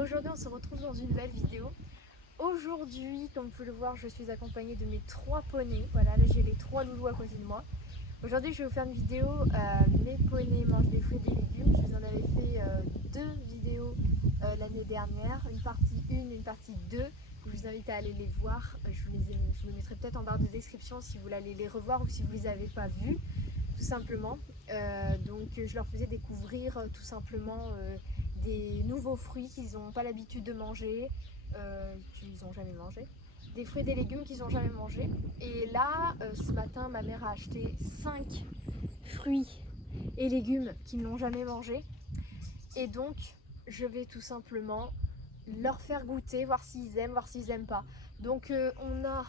Aujourd'hui on se retrouve dans une nouvelle vidéo. Aujourd'hui, comme vous pouvez le voir, je suis accompagnée de mes 3 poneys. Voilà, là j'ai les 3 loulous à côté de moi. Aujourd'hui je vais vous faire une vidéo, mes poneys mangent des fruits et des légumes. Je vous en avais fait 2 vidéos l'année dernière, une partie 1, une partie 2. Je vous invite à aller les voir. Je vous les mettrai peut-être en barre de description si vous voulez aller les revoir ou si vous ne les avez pas vus, tout simplement. Donc je leur faisais découvrir tout simplement des nouveaux fruits qu'ils n'ont pas l'habitude de manger, qu'ils n'ont jamais mangé, des fruits et des légumes qu'ils n'ont jamais mangé. Et là, ce matin, ma mère a acheté 5 fruits et légumes qu'ils n'ont jamais mangé. Et donc, je vais tout simplement leur faire goûter, voir s'ils aiment, voir s'ils n'aiment pas. Donc, on a,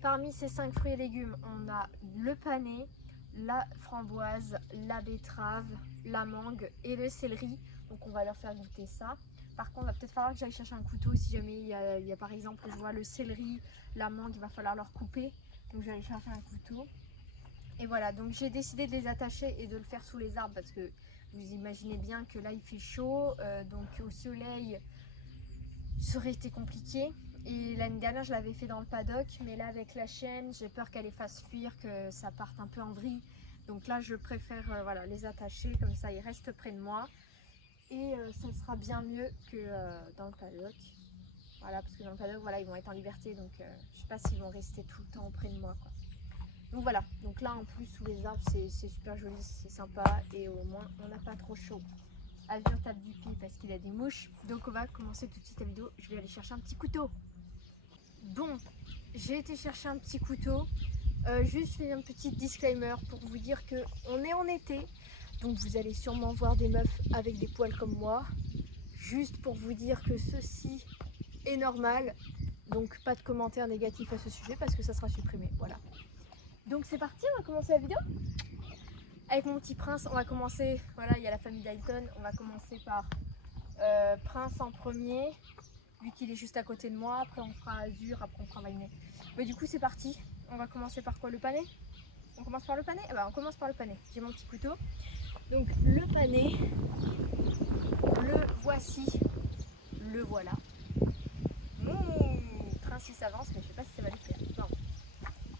parmi ces 5 fruits et légumes, on a le panais, la framboise, la betterave, la mangue et le céleri. Donc on va leur faire goûter ça. Par contre, il va peut-être falloir que j'aille chercher un couteau si jamais il y a par exemple, je vois le céleri, la mangue, il va falloir leur couper. Donc je vais aller chercher un couteau. Et voilà, donc j'ai décidé de les attacher et de le faire sous les arbres parce que vous imaginez bien que là il fait chaud. Donc au soleil, ça aurait été compliqué. Et l'année dernière, je l'avais fait dans le paddock, mais là avec la chienne, j'ai peur qu'elle les fasse fuir, que ça parte un peu en vrille. Donc là, je préfère voilà, les attacher, comme ça ils restent près de moi. Et ça sera bien mieux que dans le paddock. Voilà, parce que dans le paddock, voilà, ils vont être en liberté, donc je sais pas s'ils vont rester tout le temps près de moi, quoi. Donc voilà, donc là en plus sous les arbres, c'est super joli, c'est sympa, et au moins on n'a pas trop chaud. Azur tape du pied parce qu'il a des mouches, donc on va commencer tout de suite la vidéo. Je vais aller chercher un petit couteau. Bon, j'ai été chercher un petit couteau. Juste un petit disclaimer pour vous dire que on est en été, donc vous allez sûrement voir des meufs avec des poils comme moi. Juste pour vous dire que ceci est normal, donc pas de commentaires négatifs à ce sujet parce que ça sera supprimé. Voilà. Donc c'est parti, on va commencer la vidéo. Avec mon petit prince, on va commencer. Voilà, il y a la famille Dalton. On va commencer par Prince en premier, vu qu'il est juste à côté de moi. Après on fera Azur, après on fera Vainé. Mais du coup c'est parti. On va commencer par quoi? Le panais? On commence par le panais? Eh ben, on commence par le panais. J'ai mon petit couteau. Donc le panais, le voici, le voilà. Prince il s'avance, mais je sais pas si ça va lui plaire. Non.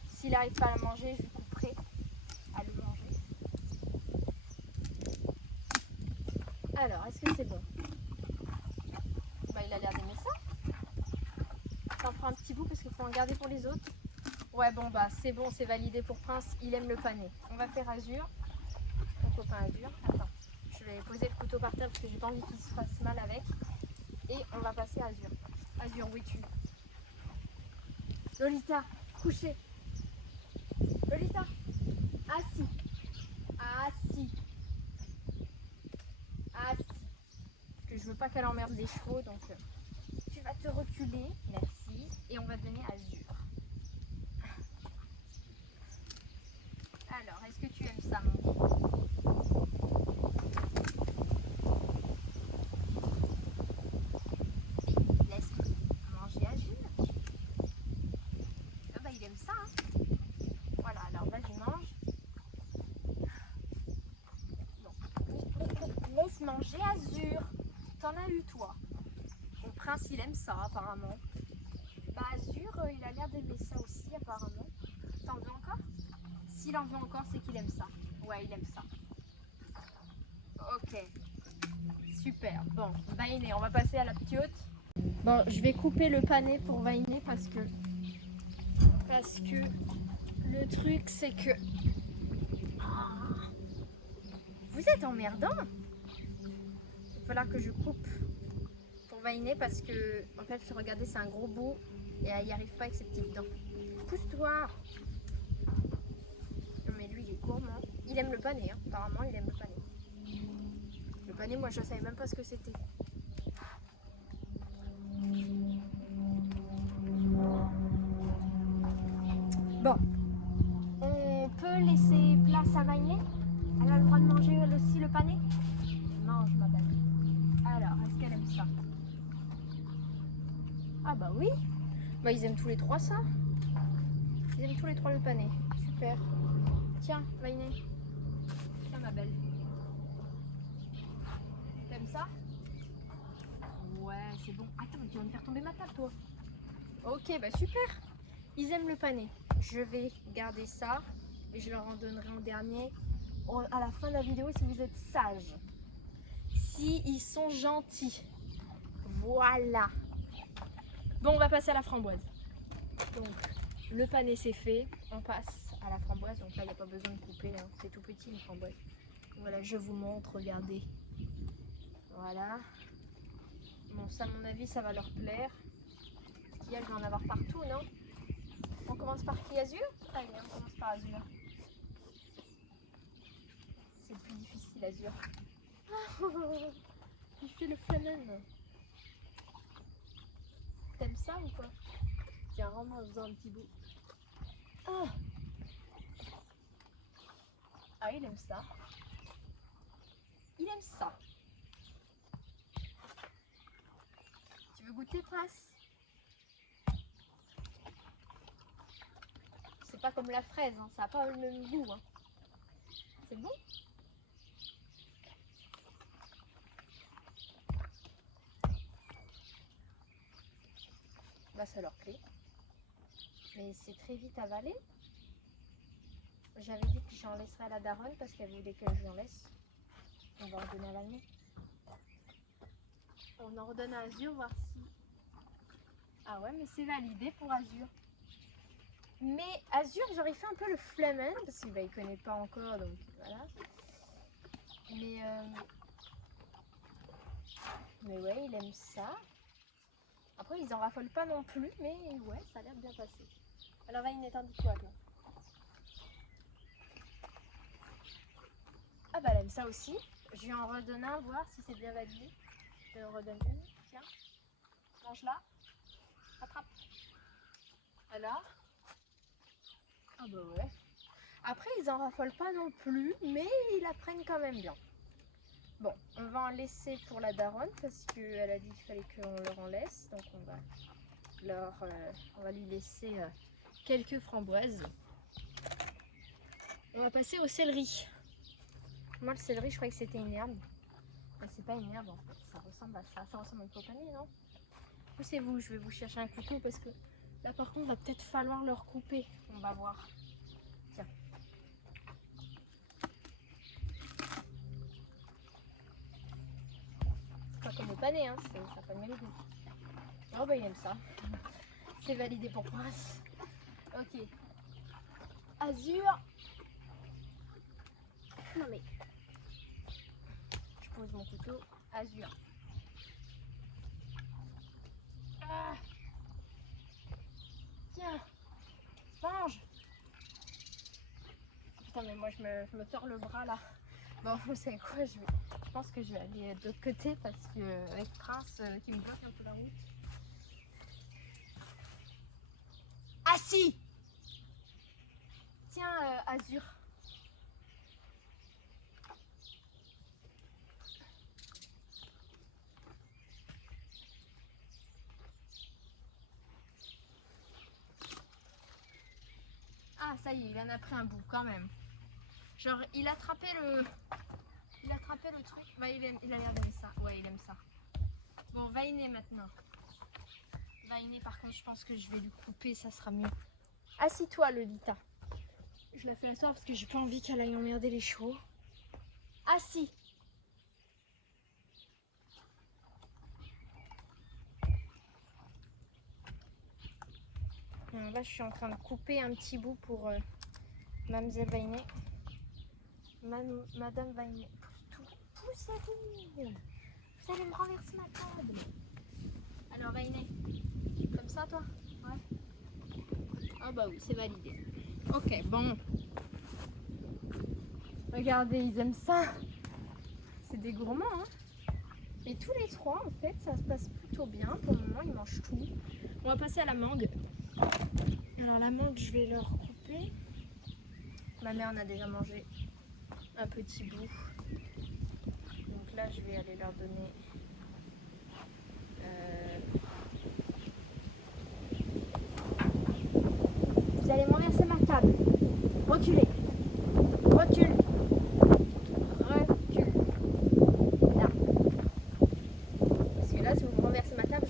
S'il n'arrive pas à le manger, je lui couperai à le manger. Alors, est-ce que c'est bon? Bah, il a l'air d'aimer ça. T'en prends un petit bout parce qu'il faut en garder pour les autres. Ouais, bon, bah c'est bon, c'est validé pour Prince. Il aime le panais. On va faire Azur. Mon copain Azur. Attends, je vais poser le couteau par terre parce que j'ai pas envie qu'il se fasse mal avec. Et on va passer à Azur. Azur, où es-tu? Lolita, couché. Lolita, assis. Assis. Assis. Parce que je veux pas qu'elle emmerde les chevaux, donc tu vas te reculer. Merci. Et on va donner Azur. Alors, est-ce que tu aimes ça, mon petit? Laisse manger Azur. Ah bah il aime ça, hein. Voilà, alors vas-y, mange. Bon. Laisse manger Azur. T'en as eu, toi. Mon prince, il aime ça, apparemment. Bah Azur, il a l'air d'aimer ça aussi, apparemment. T'en veux encore? S'il en veut encore, c'est qu'il aime ça. Ouais, il aime ça. Ok. Super. Bon, Vainé, on va passer à la petite. Bon, je vais couper le panais pour Vainé parce que le truc, c'est que... Vous êtes emmerdant. Il va falloir que je coupe pour Vainé parce que, en fait, regardez, c'est un gros bout et elle n'y arrive pas avec ses petites dents. Pousse-toi. Mais lui, il est gourmand. Il aime le panais, hein. Apparemment, il aime le panais. Le panais, moi, je savais même pas ce que c'était. Bon, on peut laisser place à Vainé? Elle a le droit de manger aussi le panais? Mange, ma belle. Alors, est-ce qu'elle aime ça? Ah bah oui. Bah ils aiment tous les 3 ça. Ils aiment tous les 3 le panais. Super. Tiens, Vainé. Tiens, ma belle. T'aimes ça? Ouais, c'est bon. Attends, tu vas me faire tomber ma table, toi. Ok, bah super. Ils aiment le pané. Je vais garder ça et je leur en donnerai en dernier à la fin de la vidéo si vous êtes sages. Si ils sont gentils. Voilà. Bon, on va passer à la framboise. Donc, le pané c'est fait. On passe à la framboise. Donc là, il n'y a pas besoin de couper. Hein. C'est tout petit une framboise. Voilà, je vous montre. Regardez. Voilà. Bon, ça, à mon avis, ça va leur plaire. Parce qu'il y a, je vais en avoir partout, non? On commence par qui, Azur? Allez, on commence par Azur. C'est le plus difficile, Azur. Il fait le flamen. T'aimes ça ou quoi? Tiens, rends-moi en faisant un petit bout. Ah, il aime ça. Il aime ça. Tu veux goûter, Prince? C'est pas comme la fraise, hein. Ça n'a pas le même goût. Hein. C'est bon? Bah, ça leur plaît. Mais c'est très vite avalé. J'avais dit que j'en laisserais à la daronne parce qu'elle voulait que je lui en laisse. On va en redonner à l'année. On en redonne à Azur, voir si... Ah ouais, mais c'est validé pour Azur. Mais Azur, j'aurais fait un peu le flamen parce qu'il ne connaît pas encore, donc voilà. Mais ouais, il aime ça. Après, ils en raffolent pas non plus, mais ouais, ça a l'air de bien passer. Alors, Vaïne, tandis toi, toi. Ah bah, elle aime ça aussi. Je lui en redonne un, voir si c'est bien validé. Je lui en redonne une. Tiens, mange-la. Attrape. Alors? Ah bah ouais. Après, ils en raffolent pas non plus, mais ils apprennent quand même bien. Bon, on va en laisser pour la daronne parce qu'elle a dit qu'il fallait qu'on leur en laisse. Donc on va lui laisser quelques framboises. On va passer au céleri. Moi, le céleri, je croyais que c'était une herbe. Mais c'est pas une herbe en fait, ça ressemble à ça. Ça ressemble à une cocagne, non? Poussez-vous, je vais vous chercher un couteau parce que là par contre, va peut-être falloir leur couper. On va voir. Tiens. C'est pas comme le pané, hein, ça n'a pas le même goût. Oh bah il aime ça. C'est validé pour Prince. Ok. Azur. Non mais. Je pose mon couteau. Azur. Ah. Tiens. Mange. Putain mais moi je me tords le bras là. Bon vous savez quoi, je pense que je vais aller de l'autre côté parce que avec Prince qui me bloque un peu la route. Assis. Tiens Azur. Ah ça y est, il en a pris un bout quand même. Genre il a attrapé le truc. Bah, il a l'air d'aimer ça. Ouais, il aime ça. Bon, Vaïné maintenant. Vaïné, par contre, je pense que je vais lui couper, ça sera mieux. Assis-toi, Lolita. Je la fais asseoir parce que j'ai pas envie qu'elle aille emmerder les chevaux. Assis. Alors là, je suis en train de couper un petit bout pour Mademoiselle Vaïné. Madame Vaïné. Poussez-vous. Vous allez me renverser ma table. Alors, Vaïné. Comme ça, toi? Ouais. Ah bah oui, c'est validé. Ok, bon. Regardez, ils aiment ça. C'est des gourmands, hein. Et tous les trois, en fait, ça se passe plutôt bien. Pour le moment, ils mangent tout. On va passer à la mangue. Alors, la mangue, je vais leur couper. Ma mère en a déjà mangé un petit bout. Donc là, je vais aller leur donner... Vous allez renverser ma table. Reculez. Recule. Recule. Là. Parce que là, si vous renversez ma table,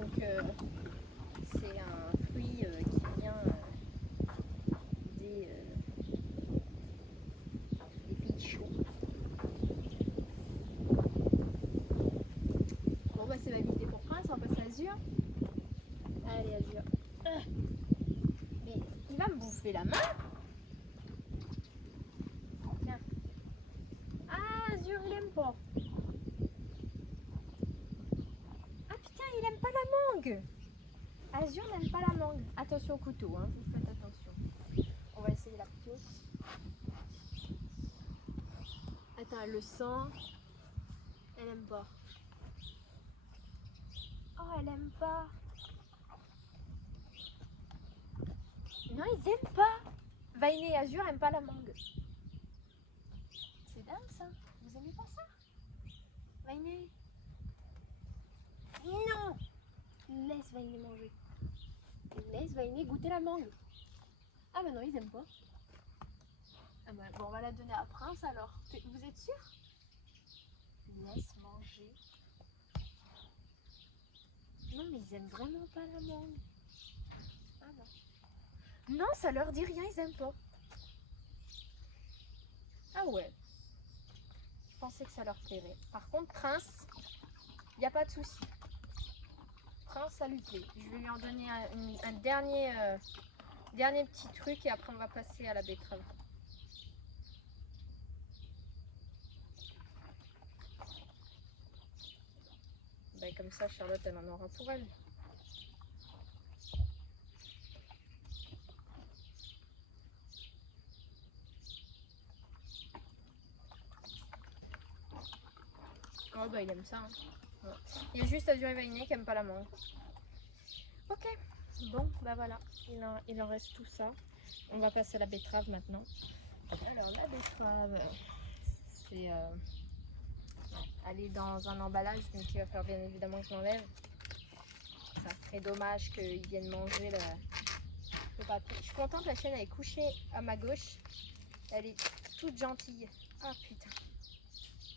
Donc c'est un fruit qui vient des pays chauds. Bon bah c'est validé pour Prince, on va passer à Azur. Allez Azur. Mais il va me bouffer la main. Tiens. Ah Azur il aime pas. Ah putain il aime pas la mangue. Azur n'aime pas la mangue. Attention au couteau, hein, vous faites attention. On va essayer la pioche. Attends, elle le sent. Elle aime pas. Oh, elle aime pas. Non, ils aiment pas. Vainé et Azur aiment pas la mangue. C'est dingue ça. Vous aimez pas ça? Vainé. Non. Laisse Vainé manger. Laisse Vainé goûter la mangue. Ah bah non, ils aiment pas. Ah bah, bon, on va la donner à Prince alors. Vous êtes sûr? Laisse manger. Non, mais ils aiment vraiment pas la mangue. Ah non. Non, ça leur dit rien, ils aiment pas. Ah ouais. Je pensais que ça leur plairait. Par contre, Prince, il n'y a pas de souci. Prince, ça lui plaît. Je vais lui en donner un dernier petit truc et après on va passer à la betterave. Ben, comme ça, Charlotte, elle en aura pour elle. Oh bah il aime ça. Hein. Ouais. Il y a juste Azur et Vainé qui n'aiment pas la mangue. Ok, bon bah voilà, il en reste tout ça. On va passer à la betterave maintenant. Alors la betterave, c'est... elle est dans un emballage, donc il va falloir bien évidemment que je l'enlève. Ça serait dommage qu'ils viennent manger le papier. Je suis contente, la chienne elle est couchée à ma gauche. Elle est toute gentille. Ah putain.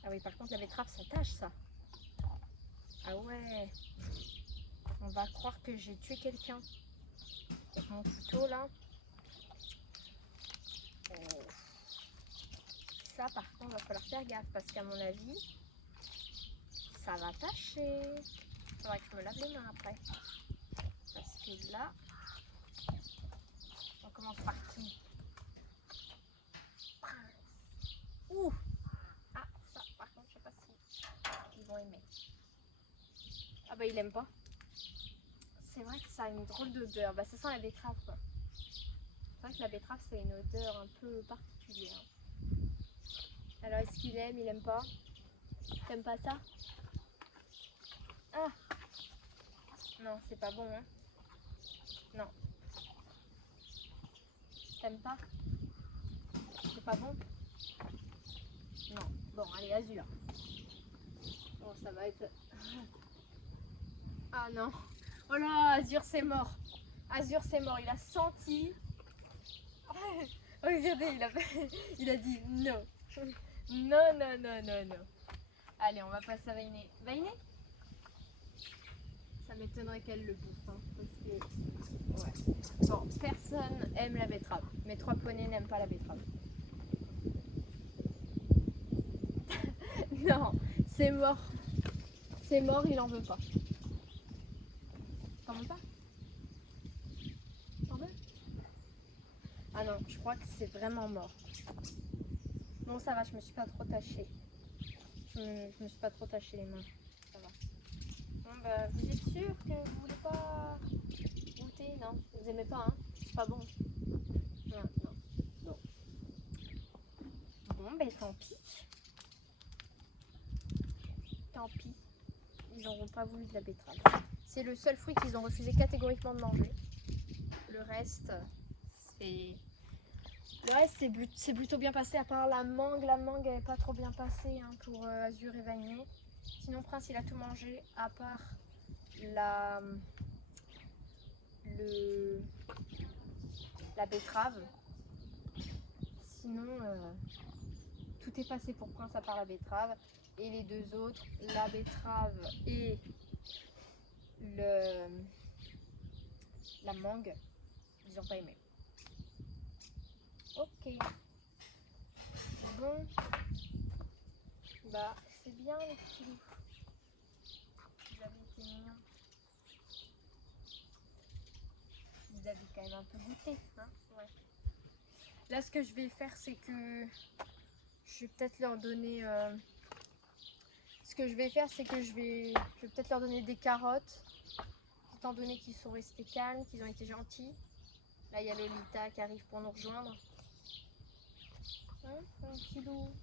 Ah oui, par contre la betterave ça tâche ça. Ah ouais. On va croire que j'ai tué quelqu'un. Avec mon couteau là. Oh. Ça par contre il va falloir faire gaffe parce qu'à mon avis ça va tâcher. Il faudra que je me lave les mains après. Parce que là, on commence par qui? Ouh! Ah, ça, par contre, je sais pas si ils vont aimer. Ah bah, il aime pas. C'est vrai que ça a une drôle d'odeur. Bah, ça sent la betterave, quoi. C'est vrai que la betterave, c'est une odeur un peu particulière. Alors, est-ce qu'il aime? Il aime pas? T'aimes pas ça? Ah! Non, c'est pas bon, hein? Non. T'aimes pas? C'est pas bon? Non. Bon, allez, Azur. Bon, ça va être... Ah non. Oh là, Azur c'est mort. Azur c'est mort. Il a senti. Regardez, il a dit non. Non, non, non, non, non. Allez, on va passer à Vainé. Vainé? Ça m'étonnerait qu'elle le bouffe. Hein, parce que... Ouais. Bon, personne aime la betterave. Mes 3 poneys n'aiment pas la betterave. Non, c'est mort. C'est mort, il en veut pas. T'en veux pas? T'en veux? Ah non, je crois que c'est vraiment mort. Bon, ça va, je me suis pas trop tachée. Je me suis pas trop taché les mains. Ça va. Bon, bah, vous êtes sûr que vous voulez pas goûter? Non, vous aimez pas, hein? C'est pas bon. Non, non. Bon. Bon, ben tant pis. Tant pis. Ils n'auront pas voulu de la betterave. C'est le seul fruit qu'ils ont refusé catégoriquement de manger. Le reste, c'est... Le reste, c'est plutôt bien passé, à part la mangue. La mangue n'est pas trop bien passée hein, pour Azur et Vainé. Sinon, Prince, il a tout mangé, à part la betterave. Sinon, tout est passé pour Prince, à part la betterave. Et les 2 autres, la betterave et la mangue, ils n'ont pas aimé. Ok. Bon. Bah, c'est bien les petits loups. Vous avez été mignons. Vous avez quand même un peu goûté, hein? Ouais. Là, ce que je vais faire, c'est que je vais peut-être leur donner... Ce que je vais faire, c'est que je vais peut-être leur donner des carottes, étant donné qu'ils sont restés calmes, qu'ils ont été gentils. Là, il y a Lolita qui arrive pour nous rejoindre. Hein, un petit loup.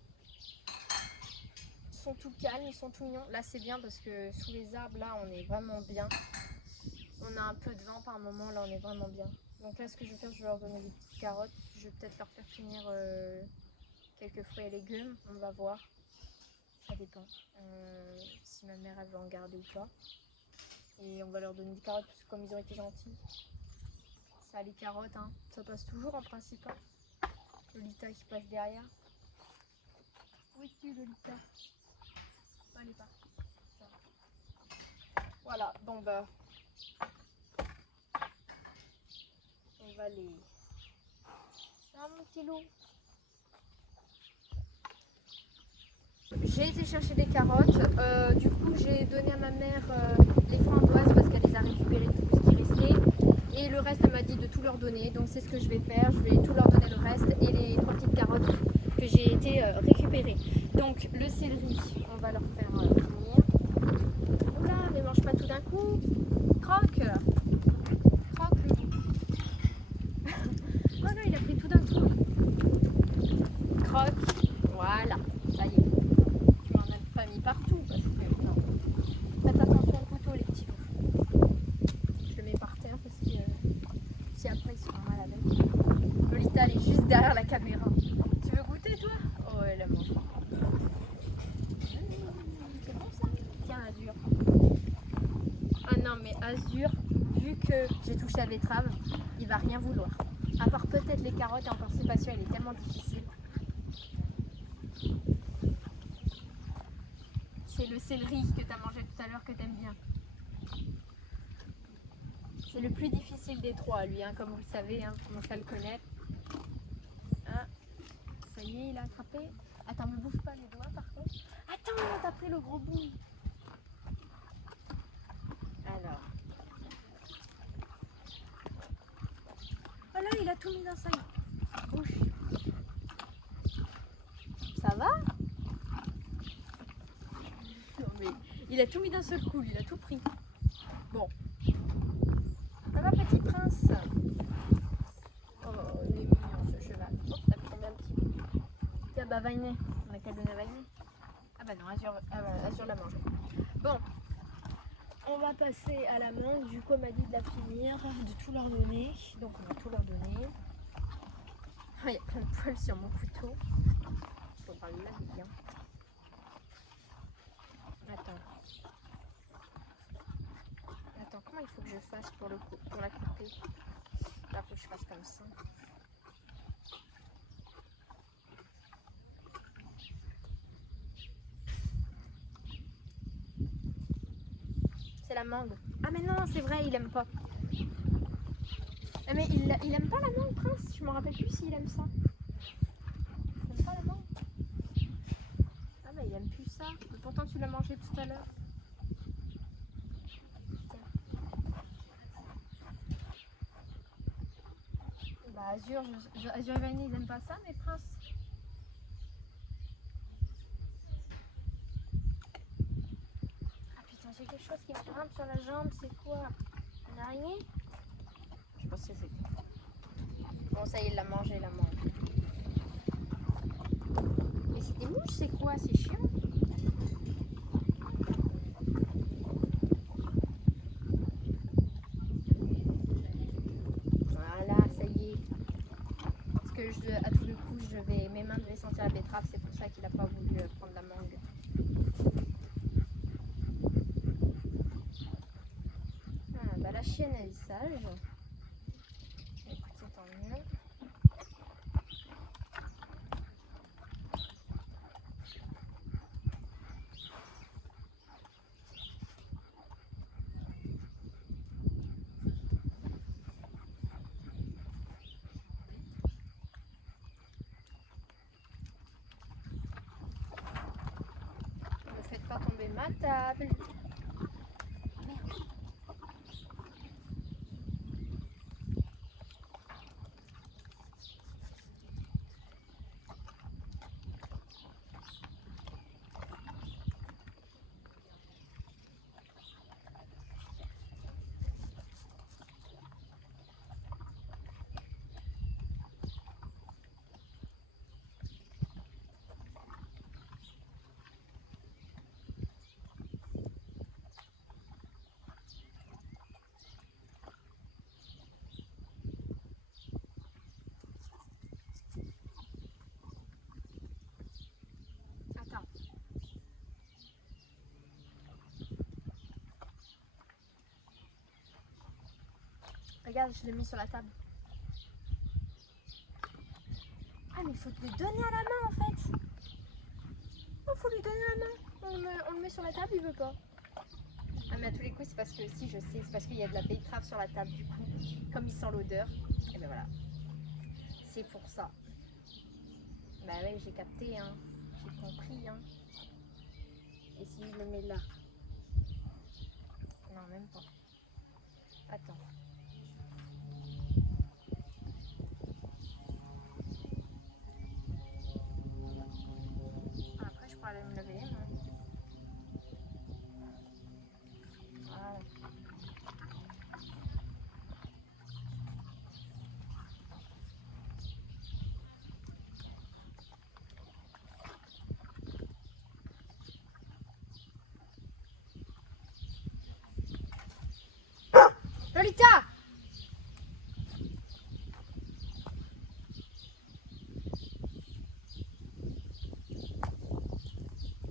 Ils sont tout calmes, ils sont tout mignons. Là, c'est bien parce que sous les arbres, là, on est vraiment bien. On a un peu de vent par moment, là, on est vraiment bien. Donc là, ce que je vais faire, je vais leur donner des petites carottes. Je vais peut-être leur faire finir quelques fruits et légumes. On va voir. Ça dépend. Si ma mère, elle veut en garder ou pas. Et on va leur donner des carottes parce que comme ils ont été gentils, ça les carottes, hein, ça passe toujours en principe. Hein. Lolita qui passe derrière. Où es-tu Lolita? Elle est partie. Voilà, bon bah on va les... Ah mon petit loup. J'ai été chercher des carottes, du coup j'ai donné à ma mère les framboises parce qu'elle les a récupérées du coup ce qui restait. Et le reste elle m'a dit de tout leur donner, donc c'est ce que je vais faire, je vais tout leur donner le reste et les 3 petites carottes que j'ai été récupérer. Donc le céleri, on va leur faire finir. Oula, mais mange pas tout d'un coup. Croque. Croque le loup. Oh non, il a pris tout d'un coup. Croque. Voilà, ça y est. Tu m'en as pas mis partout parce que non. Faites attention au couteau les petits loups. Je le mets par terre parce que si après ils se font mal avec. Lolita elle est juste derrière la caméra. Tu veux goûter toi? Oh elle a mangé. C'est bon ça? Tiens Azur. Ah non mais Azur, vu que j'ai touché la betterave, il va rien vouloir. À part peut-être les carottes et encore c'est pas sûr, elle est tellement difficile. C'est le céleri que tu as mangé tout à l'heure que tu aimes bien. C'est le plus difficile des trois lui, hein, comme vous le savez, hein, vous commencez à le connaître. Hein, ça y est, il a attrapé. Attends, me bouffe pas les doigts par contre. Attends, t'as pris le gros bout. Alors. Oh là, il a tout mis dans sa bouche. Ça va? Non mais, il a tout mis d'un seul coup, il a tout pris. Bon. Ça va petit prince? Oh, il est mignon ce cheval. Oh, t'as pris un petit bout. Tiens, bah Vainé, on a qu'à donner à Vainé. Ah bah non, Azur l'a mangé. Bon. On va passer à la mangue, du coup elle m'a dit de la finir, de tout leur donner, donc on va tout leur donner. Ah, il y a plein de poils sur mon couteau, il faudra le laver bien. Attends, comment il faut que je fasse pour la couper? Là, il faut que je fasse comme ça. C'est la mangue. Ah mais non, c'est vrai, il aime pas. Mais il aime pas la mangue, Prince. Je me rappelle plus s'il aime ça. Il aime pas la mangue. Ah mais il aime plus ça. Mais pourtant tu l'as mangé tout à l'heure. Bah Azur et Vainé, ils aiment pas ça, mais Prince. Ah putain, j'ai quelque chose qui me grimpe sur la jambe. C'est quoi? Une araignée? Je pense que c'était. Bon, ça y est, il l'a mangé, la mangue. Mais c'est des mouches, c'est quoi? C'est chiant. Voilà, ça y est. Parce que à tous les coups, mes mains devaient sentir la betterave, c'est pour ça qu'il n'a pas voulu prendre la mangue. Ah, bah la chienne, elle est sage. Écoutez, tant mieux. ma table. Attends. Regarde, je l'ai mis sur la table. Ah, mais il faut te le donner à la main en fait. Il faut lui donner la main. On le met sur la table, il veut pas. Ah, mais à tous les coups, c'est parce que si je sais, c'est parce qu'il y a de la betterave sur la table. Du coup, comme il sent l'odeur, et ben voilà. C'est pour ça. Bah ouais, j'ai capté, hein. J'ai compris, hein. Et s'il le met là? Non, même pas. Attends. Après, je pourrais aller me laver les mains. Voilà. Lolita!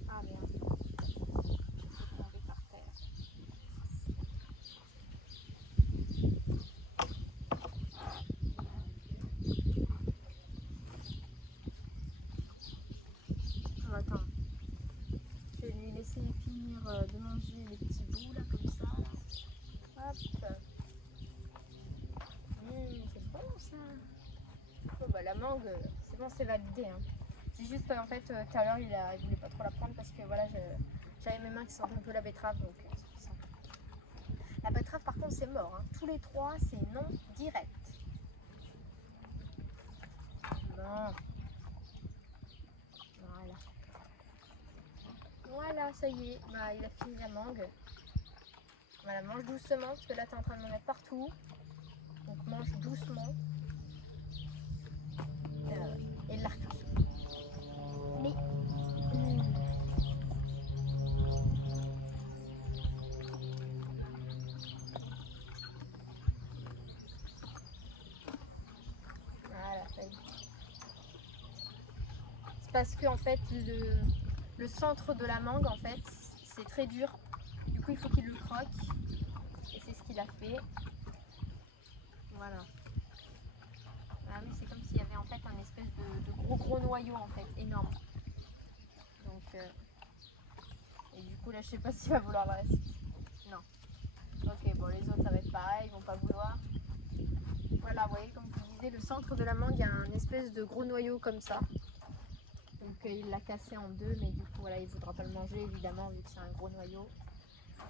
Ah merde. J'ai tombé par terre. Oh, attends. Je vais lui laisser finir de manger les petits bouts là, comme ça. Là. Hop. C'est bon ça. Oh, bah, la mangue, c'est bon, c'est validé. Hein. C'est juste en fait, tout à l'heure, il voulait pas trop la prendre parce que voilà, j'avais mes mains qui sentent un peu la betterave. Donc, c'est pour ça. La betterave, par contre, c'est mort. Hein. Tous les trois, c'est non direct. Non. Voilà. Voilà, ça y est. Bah, il a fini la mangue. Voilà, mange doucement parce que là, tu es en train de me mettre partout. Donc, mange doucement. Et la recule. Mais. Voilà, ça y est. C'est parce que en fait, le centre de la mangue, en fait, c'est très dur. Du coup, il faut qu'il le croque. Et c'est ce qu'il a fait. Voilà. Ah oui, c'est comme s'il y avait en fait un espèce de gros noyau en fait, énorme. Donc, et du coup là, je sais pas s'il va vouloir le reste. Non. Ok, bon, les autres ça va être pareil, ils vont pas vouloir. Voilà, vous voyez, comme je vous disais, le centre de la mangue, il y a un espèce de gros noyau comme ça. Donc il l'a cassé en deux, mais du coup voilà, il voudra pas le manger évidemment vu que c'est un gros noyau.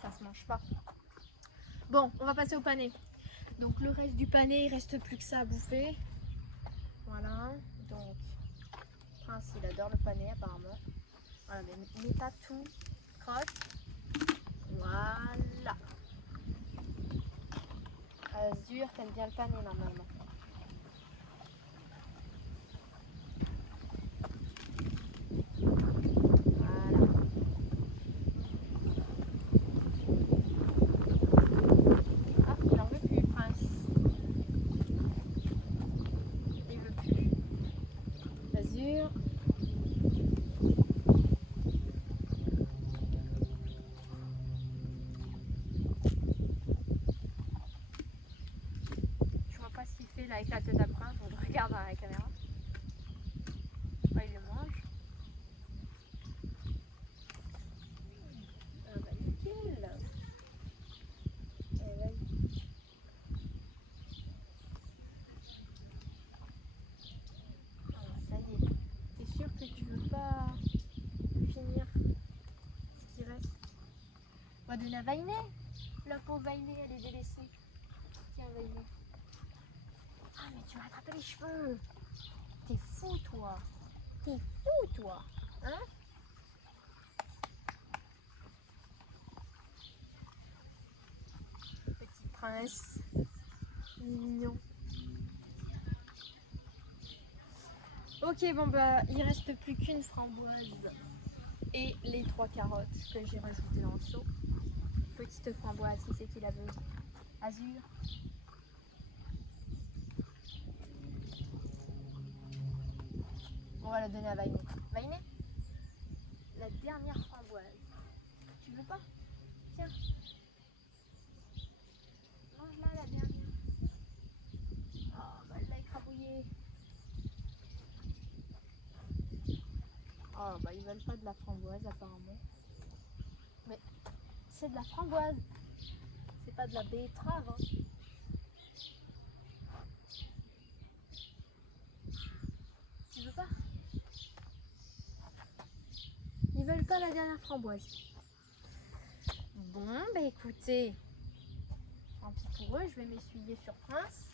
Ça se mange pas. Bon, on va passer au pané. Donc le reste du pané, il reste plus que ça à bouffer. Voilà, donc Prince il adore le pané apparemment. Voilà, mais mets pas tout, croque. Voilà. Azur, t'aimes bien le pané normalement. Voilà. Ah, il en veut plus, Prince. Il veut plus. Azur. Je vois pas ce qu'il fait là avec la tête à Prince, on le regarde dans la caméra. Oh, il le mange. Ah bah nickel. Allez, vas-y. Ah bah, ça y est. T'es sûr que tu veux pas finir ce qui reste? On va donner à Vainé. La pauvre Vainé, elle est délaissée. Tiens, Vainé. Ah, mais tu vas attraper les cheveux. T'es fou, toi. T'es fou, toi. Hein? Petit prince. Mignon. Ok, bon bah, il reste plus qu'une framboise et les 3 carottes que j'ai rajoutées dans le seau. Petite framboise, qui c'est qui la veut? Azur. On va la donner à Vainé. Vainé, la dernière framboise. Tu veux pas? Tiens. Mange-la, la dernière. Oh, bah, elle l'a écrabouillée. Oh, bah, ils veulent pas de la framboise, apparemment. Mais c'est de la framboise. C'est pas de la betterave, hein. Tu veux pas? Ils veulent pas la dernière framboise. Bon, bah écoutez, tant pis pour eux, je vais m'essuyer sur Prince.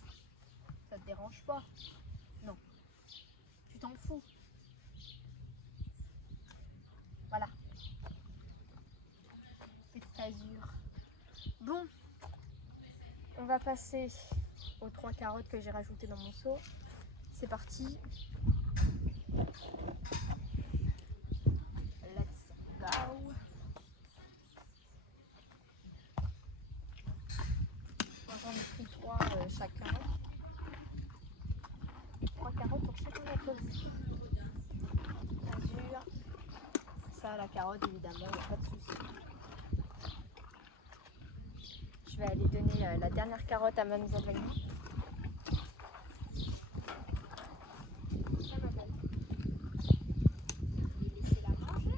Ça te dérange pas? Non. Tu t'en fous? Voilà. Petite azur. Bon, on va passer aux 3 carottes que j'ai rajoutées dans mon seau. C'est parti. Let's go. J'en ai pris 3 chacun. 3 carottes pour chacun d'entre vous. Azur. Ça, la carotte, évidemment, il n'y a pas de souci. Je vais aller donner la dernière carotte à Mademoiselle Vainé. Ça, ma belle. Laissez-la manger.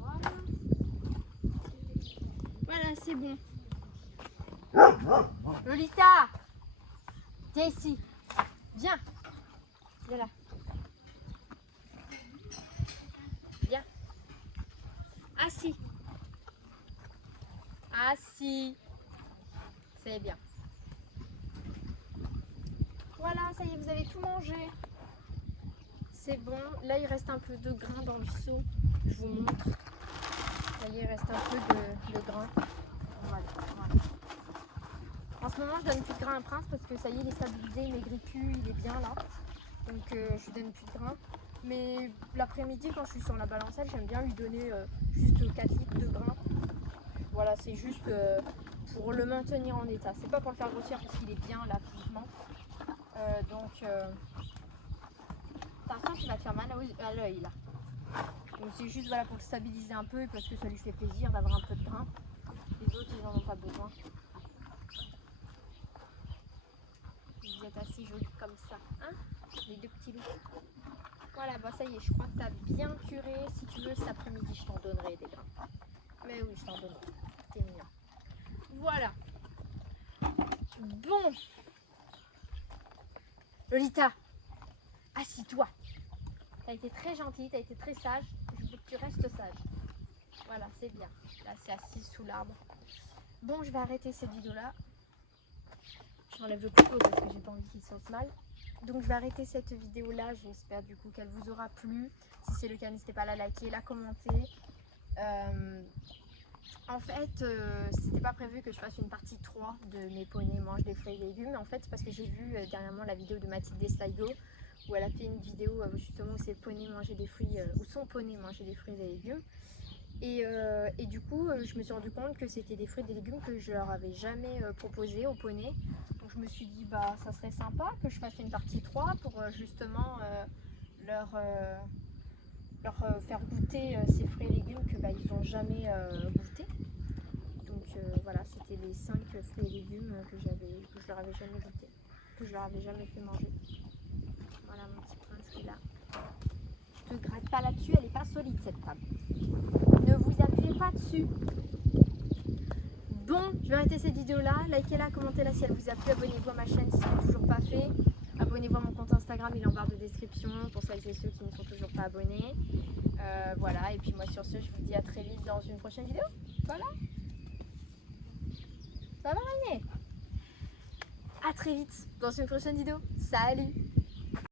Voilà. Voilà, c'est bon. Lolita, viens ici. Viens. Viens là. Viens. Assis. Assis. C'est bien. Voilà, ça y est, vous avez tout mangé. C'est bon. Là, il reste un peu de grain dans le seau. Je vous montre. Ça y est, il reste un peu de grain. Voilà. En ce moment, je donne plus de grain à Prince parce que ça y est, il est stabilisé, il maigrit plus, il est bien là. Donc, je lui donne plus de grain. Mais l'après-midi, quand je suis sur la balancelle, j'aime bien lui donner juste 4 litres de grain. Voilà, c'est juste pour le maintenir en état. C'est pas pour le faire grossir parce qu'il est bien là physiquement. Attention, tu vas te faire mal à l'œil là. Donc c'est juste voilà, pour le stabiliser un peu et parce que ça lui fait plaisir d'avoir un peu de grain. Les autres, ils n'en ont pas besoin. Vous êtes assez jolis comme ça, hein, les deux petits loups. Voilà, bah ça y est, je crois que tu as bien curé. Si tu veux, cet après-midi, je t'en donnerai des grains. Mais oui, je t'en donnerai. T'es mignon. Voilà. Bon. Lolita, assis-toi. Tu as été très gentille, tu as été très sage. Je veux que tu restes sage. Voilà, c'est bien. Là, c'est assise sous l'arbre. Bon, je vais arrêter cette vidéo-là. J'enlève le couteau parce que j'ai pas envie qu'il se fasse mal. Donc je vais arrêter cette vidéo là, j'espère du coup qu'elle vous aura plu. Si c'est le cas, n'hésitez pas à la liker, la commenter. En fait, c'était pas prévu que je fasse une partie 3 de mes poneys mangent des fruits et légumes. En fait, c'est parce que j'ai vu dernièrement la vidéo de Mathilde Destalgo où elle a fait une vidéo justement où ses poneys mangeaient des fruits, où son poney mangeait des fruits et légumes. Et du coup, je me suis rendu compte que c'était des fruits et des légumes que je leur avais jamais proposé aux poneys. Donc je me suis dit, bah ça serait sympa que je fasse une partie 3 pour justement leur faire goûter ces fruits et légumes que bah, ils n'ont jamais goûté. Donc voilà, c'était les 5 fruits et légumes que je leur avais jamais goûté, que je leur avais jamais fait manger. Voilà mon petit prince qui est là. Ne te gratte pas là-dessus, elle n'est pas solide cette table. Ne vous appuyez pas dessus. Bon, je vais arrêter cette vidéo là. Likez-la, commentez-la si elle vous a plu. Abonnez-vous à ma chaîne si ce n'est toujours pas fait. Abonnez-vous à mon compte Instagram, il est en barre de description pour celles et ceux qui ne sont toujours pas abonnés. Voilà, et puis moi sur ce, je vous dis à très vite dans une prochaine vidéo. Voilà. Ça va, Rainé? À très vite dans une prochaine vidéo. Salut!